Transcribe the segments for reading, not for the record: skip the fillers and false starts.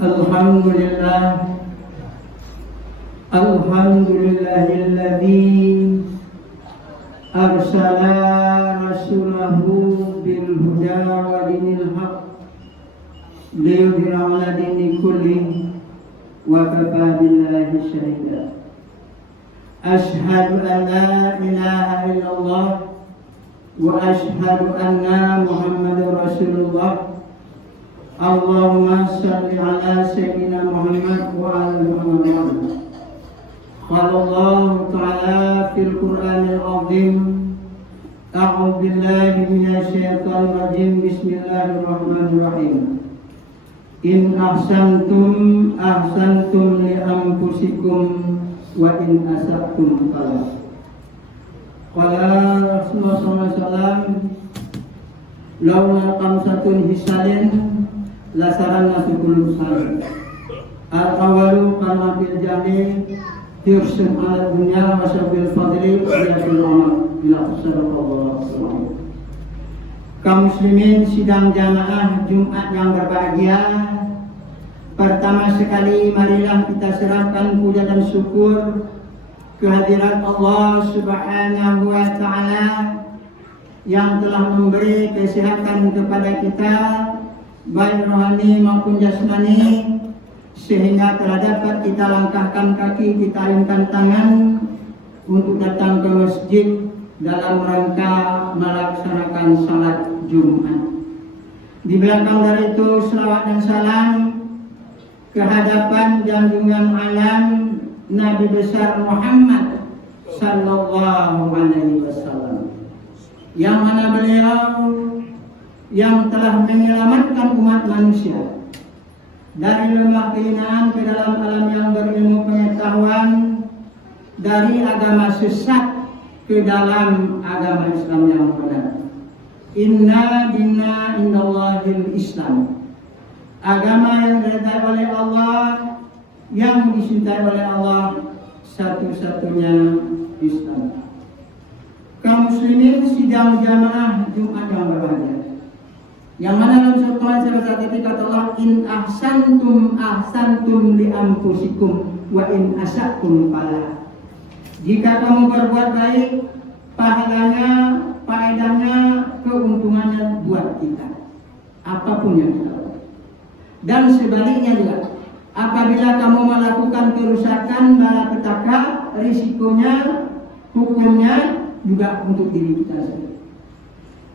Alhamdulillah, alhamdulillahilladzi arsala rasulahu bil huda wa dinil haq liyudhhirahu ala dini kulli wa kafa billahi shahida. Ashhadu an la ilaha illallah wa ashhadu anna Muhammadar Rasulullah. Allahumma salli ala sayyidina Muhammad wa ala Muhammad. Qala Allah ta'ala fil Qur'anil azim. A'udzu billahi minasy syaithanir rajim. Bismillahirrahmanirrahim. In ahsantum ahsantum li anfusikum wa in asa'tum falah. Qala Rasulullah sallallahu alaihi wasallam, laula khamsatun hisalin lasaran nasukul salam. Al-awalu kama fil jami hirsun ala dunya wa sabil fadli wa fil amal ila sallallahu alaihi wasallam. Kaum muslimin sidang jamaah Jumat yang berbahagia, pertama sekali marilah kita serahkan puja dan syukur kehadirat Allah Subhanahu wa taala yang telah memberi kesehatan kepada kita baik rohani maupun jasmani, sehingga telah dapat kita langkahkan kaki, kita ayunkan tangan untuk datang ke masjid dalam rangka melaksanakan salat Jumat. Di belakang dari itu selawat dan salam kehadapan junjungan alam Nabi besar Muhammad sallallahu alaihi wasallam, yang mana beliau yang telah menyelamatkan umat manusia dari lemah kehinaan ke dalam alam yang berilmu pengetahuan, dari agama sesat ke dalam agama Islam yang benar. Inna dinna indallahil Islam, agama yang diridhai oleh Allah, yang dicintai oleh Allah, satu-satunya Islam. Kaum muslimin sidang jamaah Jumat yang berbahagia, yang mana dalam surat saat itu kata Allah, in ahsantum ahsantum li anfusikum wa in asa'tum falah. Jika kamu berbuat baik, pahalanya, faedahnya, keuntungannya buat kita, apapun yang kita lakukan. Dan sebaliknya juga, apabila kamu melakukan kerusakan, malapetaka, risikonya, hukumnya juga untuk diri kita sendiri.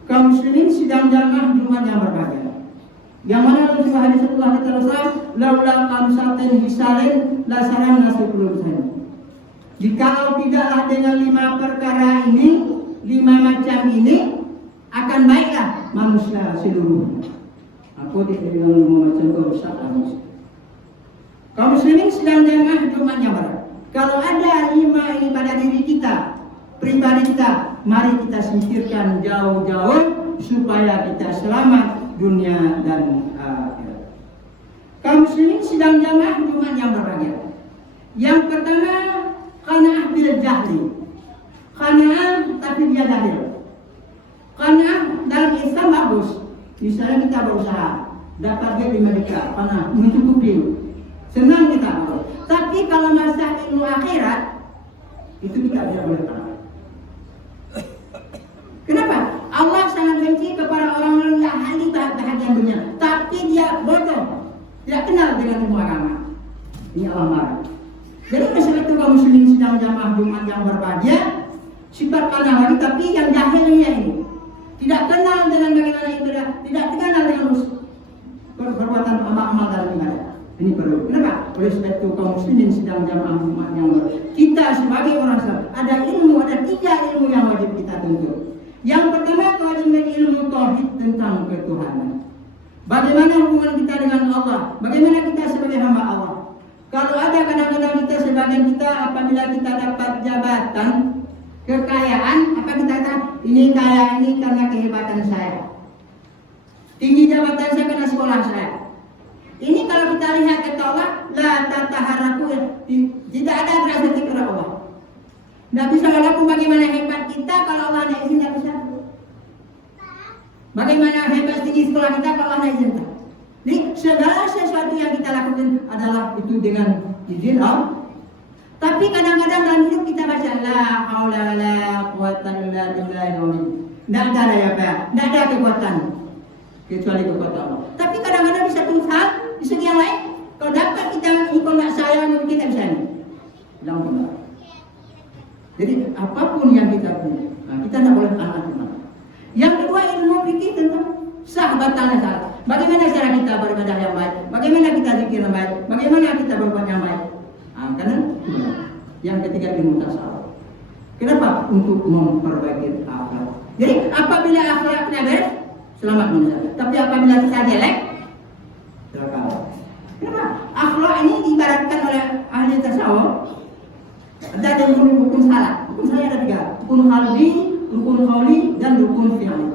Kaum muslimin sidang jamaah Jumat yang berbahagia, yang mana dalam sebuah hadis Allah terusah, laula khamsatin hisalin lasaran nasibul sahin. Jikalau tidaklah dengan 5 perkara ini, 5 macam ini, akan baiklah manusia seluruhnya. Aku dengan 5 macam kerusakan. Kaum muslimin sedang jamaah Jumat yang berbahagia. Kalau ada 5 ini pada diri kita, pribadi kita, mari kita singkirkan jauh-jauh supaya kita selamat dunia dan akhirat. Kaum muslimin sedang jamaah Jumat yang berbahagia. Yang pertama, qanaah bil jahli. Qanaah tapi dia jahil. Qanaah dalam Islam bagus. Misalnya kita berusaha dapat duit di Amerika, qanaah mencukupi, senang kita. Tapi kalau masalah ilmu akhirat itu tidak boleh qanaah. Kenapa? Allah sangat benci kepada orang-orang yang ahli bahagian dunia, tapi dia bodoh, tidak kenal dengan ilmu agama. Ini Allah marah. Jadi masalah itu kaum muslimin sedang jamaah Jumat yang berbahagia, sifat qanaah lagi, tapi yang jahilnya ini tidak kenal dengan bagaimana ibadah, tidak kenal dengan perbuatan amal-amal dalam ibadah. Ini perlu. Kenapa? Oleh sebab itu kaum muslimin sedang jamaah Jumat yang berbahagia. Kita sebagai orang Islam ada ilmu, ada 3 ilmu yang wajib kita tuntut. Yang pertama, kewajiban ilmu tauhid tentang ketuhanan. Bagaimana hubungan kita dengan Allah? Bagaimana kita sebagai hamba Allah? Kalau ada kadang-kadang kita sebagian kita apabila kita dapat jabatan, kekayaan, apa kita katakan? Ini kaya ini karena kehebatan saya. Tinggi jabatan saya karena sekolah saya. Ini kalau kita lihat kata Allah, la tataharaku, tidak ada rasa kepada Allah. Tidak bisa walaupun bagaimana hebat kita, kalau Allah tidak izin tidak bisa. Bagaimana hebat tinggi sekolah kita, kalau Allah tidak izin. Jadi segala sesuatu yang kita kita lakukan adalah itu dengan izin Allah. Tapi kadang-kadang dalam hidup kita baca la haula wala quwata illa billah. Tidak ada daya upaya, tidak ada kekuatan kecuali kekuatan Allah. Tapi kadang-kadang di satu hal, di segi yang lain, kalau dapat kita ikut nggak sayang, kita bisa ini. Bilang. Jadi apapun yang kita punya, kita tidak boleh kalah. Yang kedua, ilmu fikih tentang sah batalnya salah. Bagaimana cara kita beribadah yang baik? Bagaimana kita zikir yang baik? Bagaimana kita berbuat yang baik? Karena yang ketiga, ilmu tasawuf. Kenapa? Untuk memperbaiki akhlak. Jadi apabila akhlaknya beres, selamat manusia. Tapi apabila kita jelek, celaka. Kenapa? Akhlak ini diibaratkan oleh ahli tasawuf. Ada rukun salah. Rukun salah ada 3. Rukun qalbi, rukun qauli, dan rukun fi'li.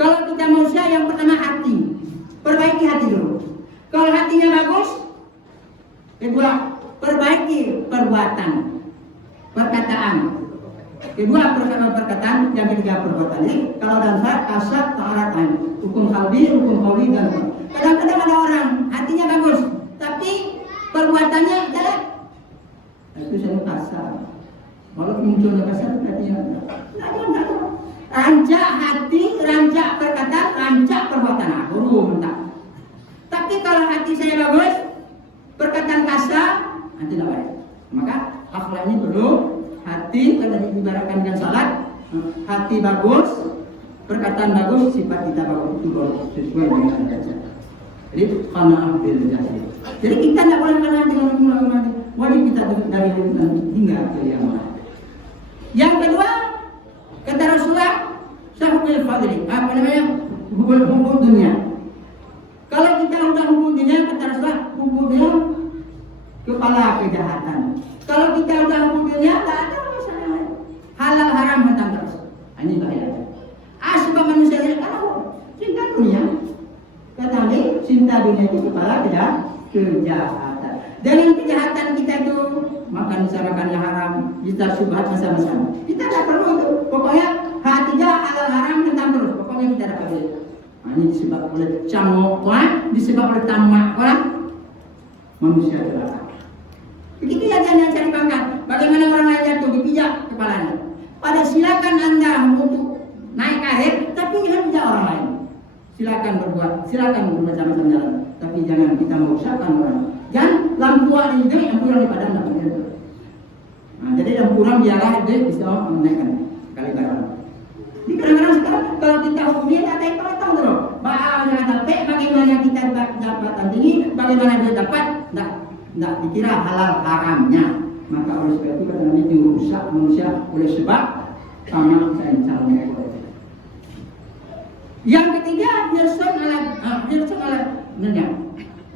Kalau kita manusia, yang pertama hati. Perbaiki hati dulu. Kalau hatinya bagus, kedua, perbaiki perbuatan, perkataan. Kedua, perkataan. Yang ketiga, perbuatan. Jadi kalau dalam kasat ta'aratan, rukun qalbi, rukun qauli, dan rukun. Kadang-kadang ada orang hatinya bagus, tapi perbuatannya jelek. Itu saya kasar. Kalau muncul kasar, hatinya tidak. Rancak hati, rancak perkataan, rancak perbuatan. Mentah. Tapi kalau hati saya bagus, perkataan kasar, tidak baik. Maka akhlak ini perlu. Hati kalau diibaratkan dengan salat, hati bagus, perkataan bagus, sifat kita bagus, itu baru sesuai dengan ajaran. Jadi qanaah bil jahil. Jadi kita tidak boleh kalah dengan ulama. Wajib kita dari hingga ke yang lain. Yang kedua, kata Rasulullah, sahbil fadli, apa namanya? Hubul dunia. Kalau kita sudah hubul dunia, kata Rasulullah, hubulnya kepala kejahatan. Kalau kita sudah hubul dunia, tak ada masalah. Halal haram tentang terus. Ini bahaya. Sebab manusia ini kalau cinta dunia, kata Nabi, cinta dunia itu kepala kejahatan. Dengan kejahatan kita itu makan yang haram, kita syubhat bersama-sama. Kita tidak perlu itu. Pokoknya hatinya halal haram tentang terus. Pokoknya kita dapat itu. Ini disebab oleh cangok, disebab oleh tamak, manusia celaka. Begitu ya yang cari pangkat. Bagaimana orang lain jatuh dipijak kepalanya. Pada silakan Anda untuk naik karir, tapi jangan pijak orang lain. Silakan berbuat, silakan bersama-sama jalan, tapi jangan kita merusakkan orang. Jangan lampuan itu yang kurang di padang dapat itu. Jadi yang kurang biarlah dia bisa menaikkan kali barang. Di kadang-kadang sekarang kalau kita hubungi ada yang tahu terus. Bagaimana kita dapat tinggi, bagaimana dia dapat, tidak dikira halal haramnya. Maka oleh sebab itu kata Nabi dirusak manusia oleh sebab sama calon. Yang ketiga hirsun alat dunia.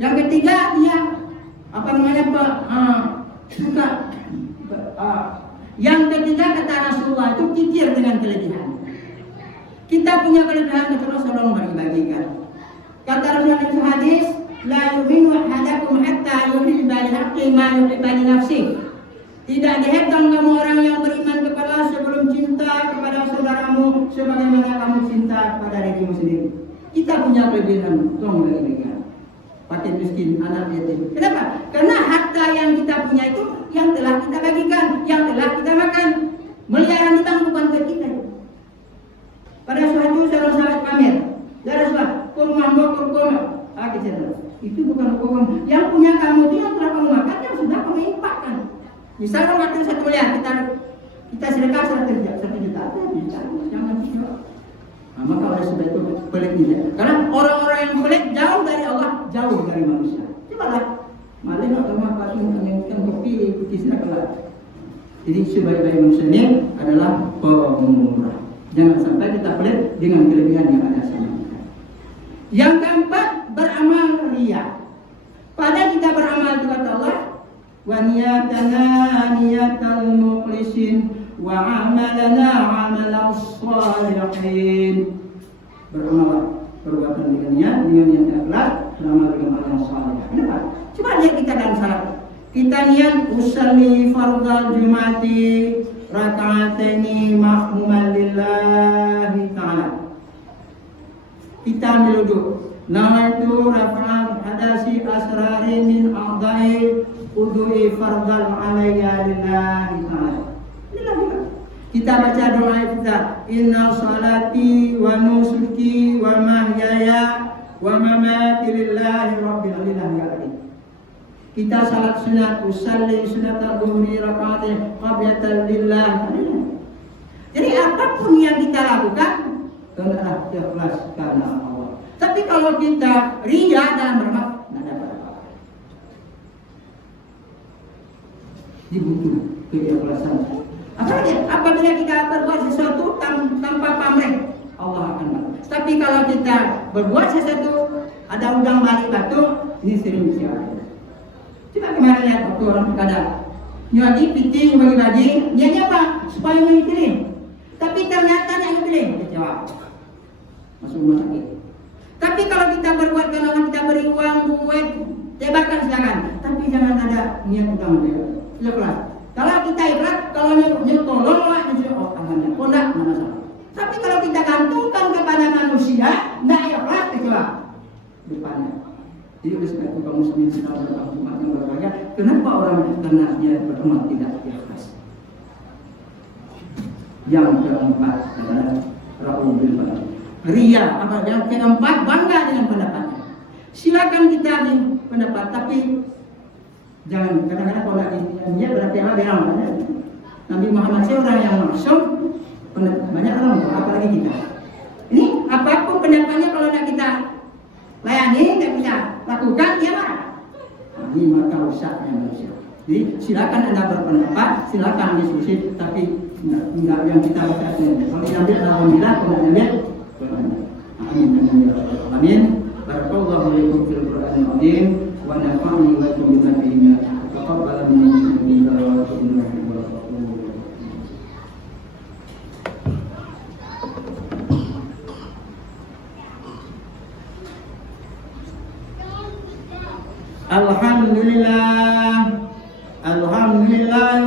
Yang ketiga dia suka. Yang ketiga kata Rasulullah itu kikir dengan kelebihan. Kita punya kelebihan terus tolong bagi-bagikan. Kata Rasulullah dalam hadis, la yu'minu ahadakum hatta yuhibba li haqqi ma yuhibba li nafsihi. Tidak dihebat kamu orang yang beriman kepada sebelum cinta kepada saudaramu sebagaimana kamu cinta kepada dirimu sendiri. Kita punya kelebihan, tolong bagi-bagikan. Fakir miskin, anak yatim. Kenapa? Karena harta yang kita punya itu yang telah kita bagikan, yang telah kita makan. Miliaran di bank bukan ke kita. Pada suatu sahabat pamer, ya Rasulullah, itu bukan hukum. Yang punya kamu itu yang telah kamu makan, yang sudah kamu infakkan. Misalkan waktu 1 miliar, kita sedekah 1 juta, jangan juga. Maka oleh sebab itu pelik ini. Karena orang-orang yang pelik jauh dari Allah, jauh dari manusia. Cobalah, malah atau apa yang kopi kisah kelak. Jadi sebaik-baik manusia ini adalah pemurah. Jangan sampai kita pelit dengan kelebihan yang ada sama kita. Yang keempat, beramal riya. Pada kita beramal itu kata Allah, wa niyatana niyatal mukhlisin wa amalana amalas salihin. Beramal perbuatan dengan niat yang ikhlas, beramal dengan amal yang saleh. Kenapa? Coba lihat kita dalam salat. Kita niat usolli fardal jumati raka'ataini mahmuman lillahi ta'ala. Kita ambil wudhu. Nawaitu rafa'at muqaddasi asrari min a'dai udui fardal alayya lillahi ta'ala. Kita baca doa kita, inna salati wa nusuki wa mahyaya wa mamati lillahi rabbil alamin. Kita salat sunat, usalli sunat al-zuhri raka'atain qablatan lillahi. Jadi apapun yang kita lakukan adalah ikhlas karena Allah. Tapi kalau kita riya dalam beramal, tidak dapat apa-apa. Dibutuh keikhlasan. Apalagi apabila kita berbuat sesuatu tanpa pamrih, Allah akan bantu. Tapi kalau kita berbuat sesuatu ada udang balik batu, ini sering siapa? Coba kemarin lihat waktu orang kadang nyuati piting bagi-bagi, dia apa? Supaya mengikuti. Tapi ternyata yang pilih, kecewa, masuk rumah sakit. Tapi kalau kita berbuat karena kita beri uang, duit, tebarkan silakan. Tapi jangan ada niat utama dia. Ikhlas. Kalau kita ikhlas, kalau tolong lah, oh amannya, oh enggak masalah. Tapi kalau kita gantungkan kepada manusia, enggak ikhlas kecewa depannya. Jadi oleh sebab itu kaum muslimin sedang berumat yang berbahagia. Kenapa orang karena dia berumat tidak ikhlas? Yang keempat adalah ra'ul bil fadl. Riya, apa yang keempat bangga dengan pendapatnya. Silakan kita di pendapat, tapi jangan kadang-kadang kalau lagi dia berarti apa bilang Nabi Muhammad seorang yang maksum, banyak orang apalagi kita. Ini apapun pendapatnya kalau tidak kita layani, tidak bisa lakukan, dia marah. Ini maka rusaknya manusia. Jadi silakan Anda berpendapat, silakan diskusi, tapi enggak yang kita baca. Kalau diambil alhamdulillah, kalau diambil amin. Barakallahu lakum fil Qur'anil azim wa nafa'ani wa lakum bima fihi. Taqabbal minna wa innahu Alhamdulillah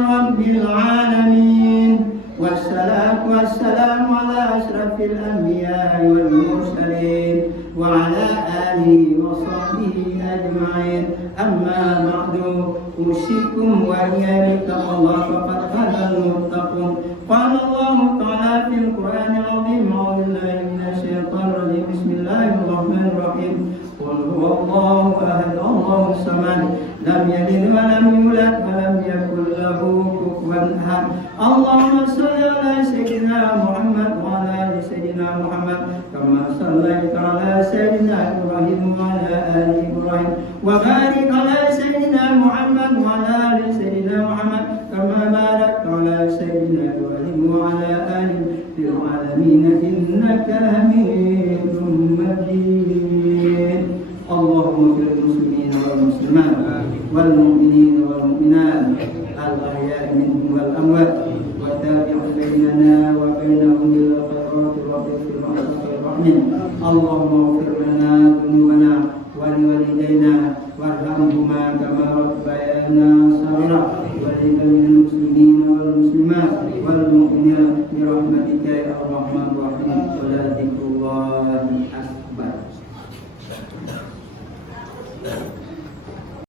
rabbil alamin wassalatu wassalamu ala asrafil anbiya wal mursalin wa ala alihi wa sahbihi ajma'in amma ba'du usikum wa iyyakum Allah faqad qala al-muttaqun qala Allah ta'ala fil Qur'anil azim a'udzu billahi minasy syaithanir rajim bismillahirrahmanirrahim qul huwallahu ahad Allahus samad lam yalid wa lam yulad wa lam yakul lahu kufuwan ahad Allahumma shalli ala sayyidina Muhammad wa ala ali sayyidina Muhammad kama shallaita ala sayyidina Ibrahim wa ala ali Ibrahim wa barik ala sayyidina Muhammad wa ala ali sayyidina Muhammad kama barakta ala sayyidina Ibrahim wa ala ali fil alamin innaka Hamidum Majid. Allahumma fil muslimin wal muslimat wal mu'minin wal mu'minat al-ahya'i minhum wal amwat wa tabi' bainana wa bainahum bil khairati wa bil rahmin. Allahumma ighfir lana dhunubana wa liwalidayna warhamhuma kama rabbayana shaghira wa lil